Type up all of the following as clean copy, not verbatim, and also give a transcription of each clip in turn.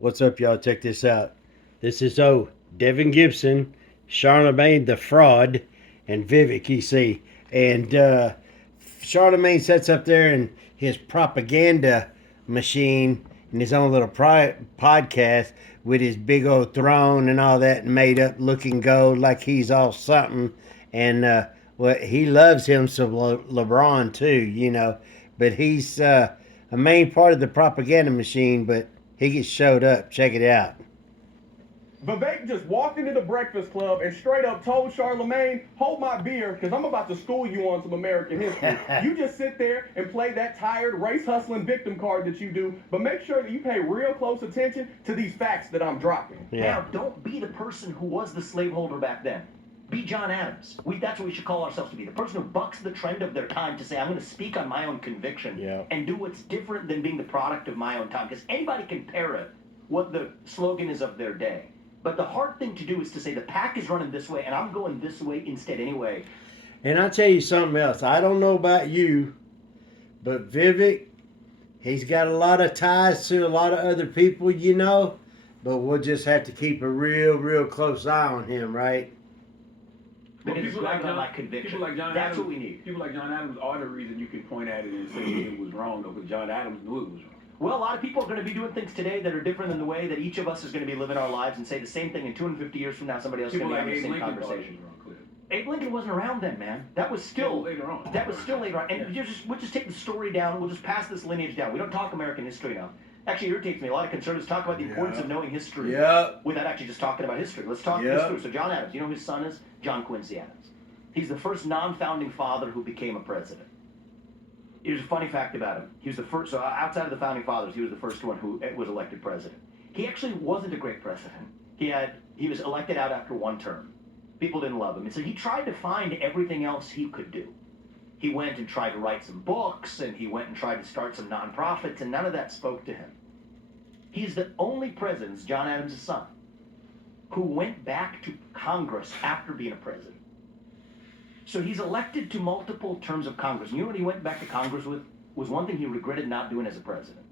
What's up, y'all? Check this out. This is Devin Gibson, Charlemagne the Fraud, and Vivek, you see. And Charlemagne sits up there in his propaganda machine in his own little podcast with his big old throne and all that made up looking gold like he's all something. And well, he loves him some LeBron too, But he's a main part of the propaganda machine, but he gets showed up. Check it out. Vivek just walked into the Breakfast Club and straight up told Charlemagne, hold my beer, because I'm about to school you on some American history. You just sit there and play that tired, race-hustling victim card that you do, but make sure that you pay real close attention to these facts that I'm dropping. Yeah. Now, don't be the person who was the slaveholder back then. Be John Adams. That's what we should call ourselves to be. The person who bucks the trend of their time to say, I'm going to speak on my own conviction and do what's different than being the product of my own time. Because anybody can parrot what the slogan is of their day. But the hard thing to do is to say the pack is running this way and I'm going this way instead anyway. And I'll tell you something else. I don't know about you, but Vivek, he's got a lot of ties to a lot of other people. But we'll just have to keep a real close eye on him, right? Well, people like John That's Adams, what we need. People like John Adams are the reason you can point at it and say it was wrong, though, because John Adams knew it was wrong. Well, a lot of people are going to be doing things today that are different than the way that each of us is going to be living our lives and say the same thing in 250 years from now. Somebody else is going to be having the same conversation. Abe Lincoln wasn't around then, man. That was still later on. That was still later on. And we'll just take the story down. We'll just pass this lineage down. We don't talk American history now. Actually, it irritates me. A lot of conservatives talk about the importance of knowing history without actually just talking about history. Let's talk history. So John Adams, you know who his son is? John Quincy Adams. He's the first non-founding father who became a president. Here's a funny fact about him. He was the first, so outside of the founding fathers, he was the first one who was elected president. He actually wasn't a great president. He was elected out after one term. People didn't love him. And so he tried to find everything else he could do. He went and tried to write some books, and he went and tried to start some nonprofits, and none of that spoke to him. He's the only president, John Adams' son, who went back to Congress after being a president. So he's elected to multiple terms of Congress. And you know what he went back to Congress with? Was one thing he regretted not doing as a president,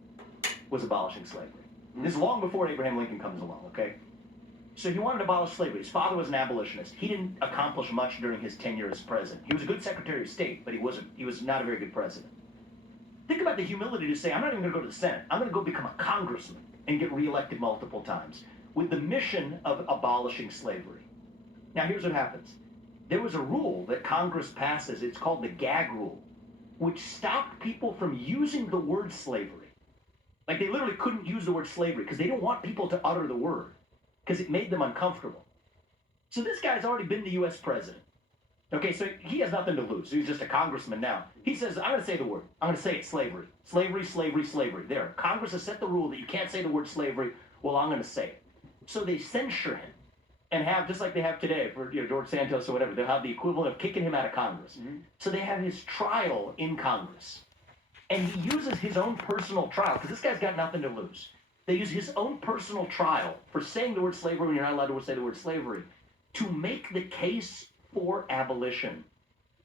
was abolishing slavery. And this is long before Abraham Lincoln comes along, okay? So he wanted to abolish slavery. His father was an abolitionist. He didn't accomplish much during his tenure as president. He was a good Secretary of State, but he was not a very good president. Think about the humility to say, I'm not even going to go to the Senate. I'm going to go become a congressman and get reelected multiple times with the mission of abolishing slavery. Now, here's what happens. There was a rule that Congress passes. It's called the gag rule, which stopped people from using the word slavery. Like, they literally couldn't use the word slavery because they didn't want people to utter the word because it made them uncomfortable. So this guy's already been the U.S. president. Okay, so he has nothing to lose. He's just a congressman now. He says, I'm going to say the word. I'm going to say it, slavery. Slavery, slavery, slavery. There. Congress has set the rule that you can't say the word slavery. Well, I'm going to say it. So they censure him. And have, just like they have today for George Santos or whatever, they'll have the equivalent of kicking him out of Congress. Mm-hmm. So they have his trial in Congress. And he uses his own personal trial, because this guy's got nothing to lose. They use his own personal trial for saying the word slavery when you're not allowed to say the word slavery to make the case for abolition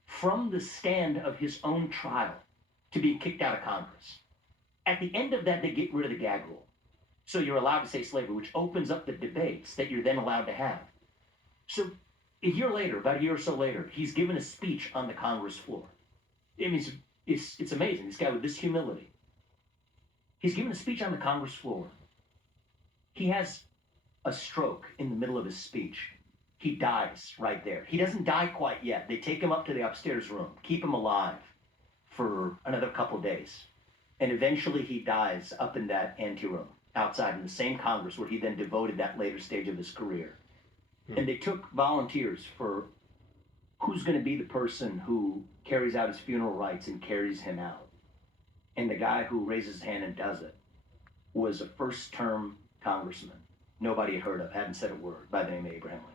from the stand of his own trial to being kicked out of Congress. At the end of that, they get rid of the gag rule. So you're allowed to say slavery, which opens up the debates that you're then allowed to have. So a year later, about a year or so later, he's given a speech on the Congress floor. I mean, it's amazing, this guy with this humility. He's given a speech on the Congress floor. He has a stroke in the middle of his speech. He dies right there. He doesn't die quite yet. They take him up to the upstairs room, keep him alive for another couple days. And eventually he dies up in that anteroom outside in the same Congress where he then devoted that later stage of his career. And they took volunteers for who's going to be the person who carries out his funeral rites and carries him out. And the guy who raises his hand and does it was a first-term congressman nobody had heard of, hadn't said a word, by the name of Abraham Lincoln.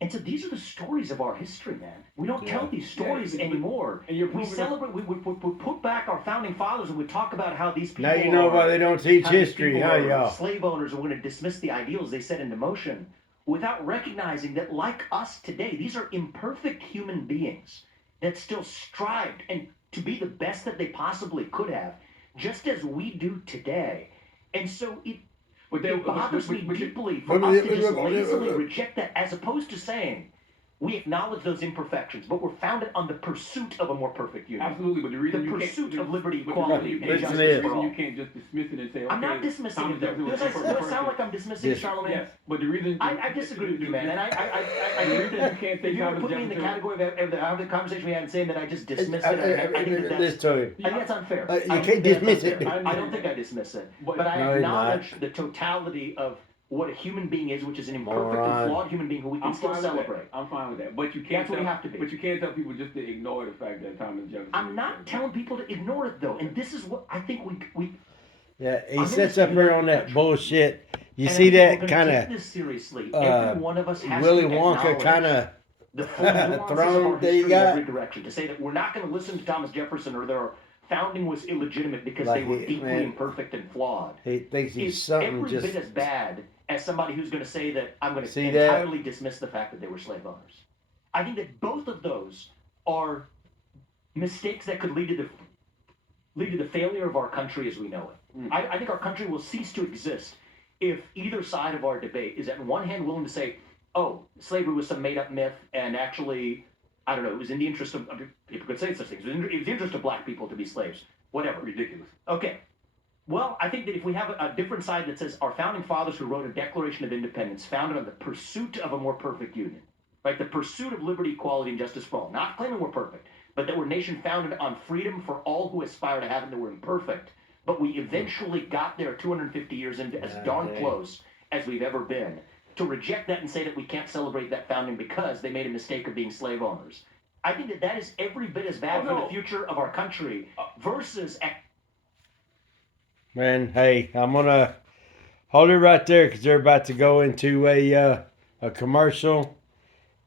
And so these are the stories of our history, man. We don't tell these stories anymore. And we celebrate, we put back our founding fathers and we talk about how these people now you know why they don't teach history, huh, y'all? Slave owners are going to dismiss the ideals they set into motion without recognizing that, like us today, these are imperfect human beings that still strived and to be the best that they possibly could have, just as we do today. And so it But it bothers me but- deeply for us to just lazily reject that, as opposed to saying, we acknowledge those imperfections, but we're founded on the pursuit of a more perfect union. Absolutely, but the reason The you pursuit can't, of liberty, but equality, the and reason justice for all. you can't just dismiss it and say, okay, I'm not dismissing Thomas it, though. Jefferson was Does a it perfect sound like person. I'm dismissing Yes. Charlemagne? Yes, but the reason I disagree with you, man. And I the think reason that you can't if say you were to Thomas put me in the Jefferson. category of the conversation we had and saying that I just dismissed it, I think that Listen to him. I think that's unfair. You I don't can't think that's dismiss it. unfair. I don't think I dismiss it. But I No, he's acknowledge the totality of what a human being is, which is an imperfect Moron. and flawed human being who we can I'm still fine with celebrate. that. I'm fine with that. But you can't That's what we tell, have to be. But you can't tell people just to ignore the fact that Thomas Jefferson. I'm not telling people to ignore it, though. And this is what I think we Yeah, he I'm sits gonna up here say on that bullshit. You and I see think we're that gonna kind take of this seriously. uh, Every one of us has Willy to Wonka acknowledge kind of the full nuances of throne our that you history in got. every direction. To say that we're not going to listen to Thomas Jefferson or their founding was illegitimate because Like they were he- deeply man. imperfect and flawed He thinks he's is something every just. bit as bad as somebody who's going to say that I'm going to See that? entirely dismiss the fact that they were slave owners. I think that both of those are mistakes that could lead to the failure of our country as we know it. I think our country will cease to exist if either side of our debate is, on one hand, willing to say, oh, slavery was some made-up myth, and actually, I don't know, it was in the interest of people could say such things. It was in the interest of black people to be slaves. Whatever. Ridiculous. Okay. Well, I think that if we have a different side that says our founding fathers who wrote a Declaration of Independence founded on the pursuit of a more perfect union, right? The pursuit of liberty, equality, and justice for all. Not claiming we're perfect, but that we're a nation founded on freedom for all who aspire to have it, and that we're imperfect. But we eventually got there 250 years into as darn close as we've ever been. To reject that and say that we can't celebrate that founding because they made a mistake of being slave owners. I think that is every bit as bad for the future of our country versus... Man, hey, I'm gonna hold it right there because they're about to go into a commercial,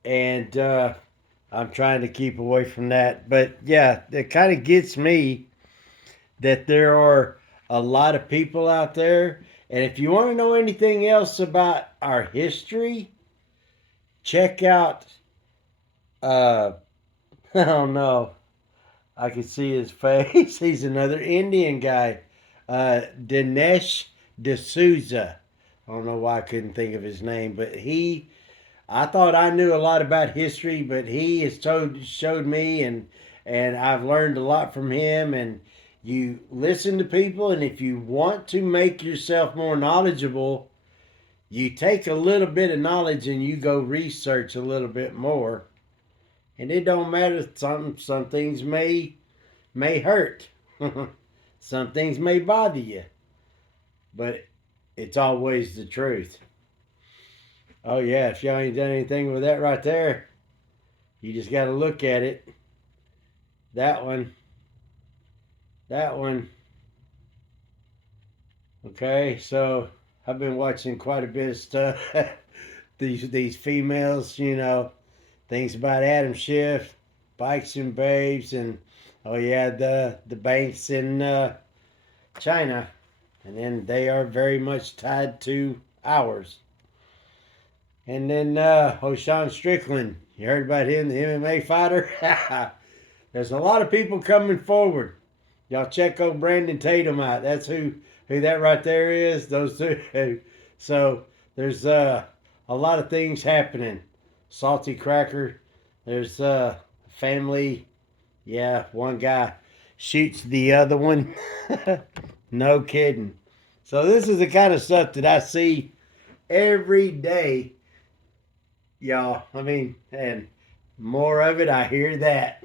and I'm trying to keep away from that. But yeah, it kind of gets me that there are a lot of people out there, and if you want to know anything else about our history, check out. I don't know. I can see his face. He's another Indian guy. Dinesh D'Souza. I don't know why I couldn't think of his name, but I thought I knew a lot about history, but he has showed me, and I've learned a lot from him. And you listen to people, and if you want to make yourself more knowledgeable, you take a little bit of knowledge and you go research a little bit more. And it don't matter. Some things may hurt. Some things may bother you, but it's always the truth. Oh yeah, if y'all ain't done anything with that right there, you just got to look at it. That one. Okay, so I've been watching quite a bit of stuff. these females, things about Adam Schiff, Bikes and Babes, and oh yeah, the banks in China, and then they are very much tied to ours. And then Sean Strickland, you heard about him, the MMA fighter? There's a lot of people coming forward. Y'all check old Brandon Tatum out. That's who that right there is. Those two. So there's a lot of things happening. Salty Cracker. There's family. Yeah, one guy shoots the other one. No kidding. So this is the kind of stuff that I see every day, y'all. I mean, and more of it, I hear that.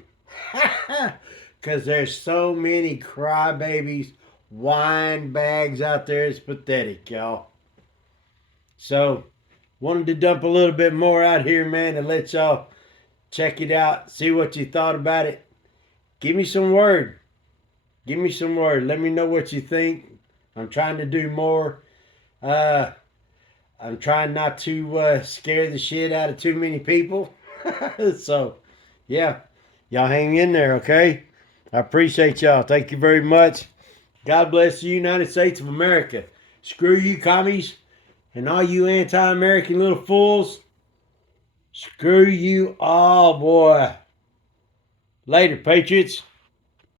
Because there's so many crybabies, wine bags out there. It's pathetic, y'all. So, wanted to dump a little bit more out here, man, and let y'all check it out, see what you thought about it. Give me some word. Let me know what you think. I'm trying to do more. I'm trying not to scare the shit out of too many people. So, yeah. Y'all hang in there, okay? I appreciate y'all. Thank you very much. God bless the United States of America. Screw you, commies, and all you anti-American little fools. Screw you all, boy. Later, Patriots.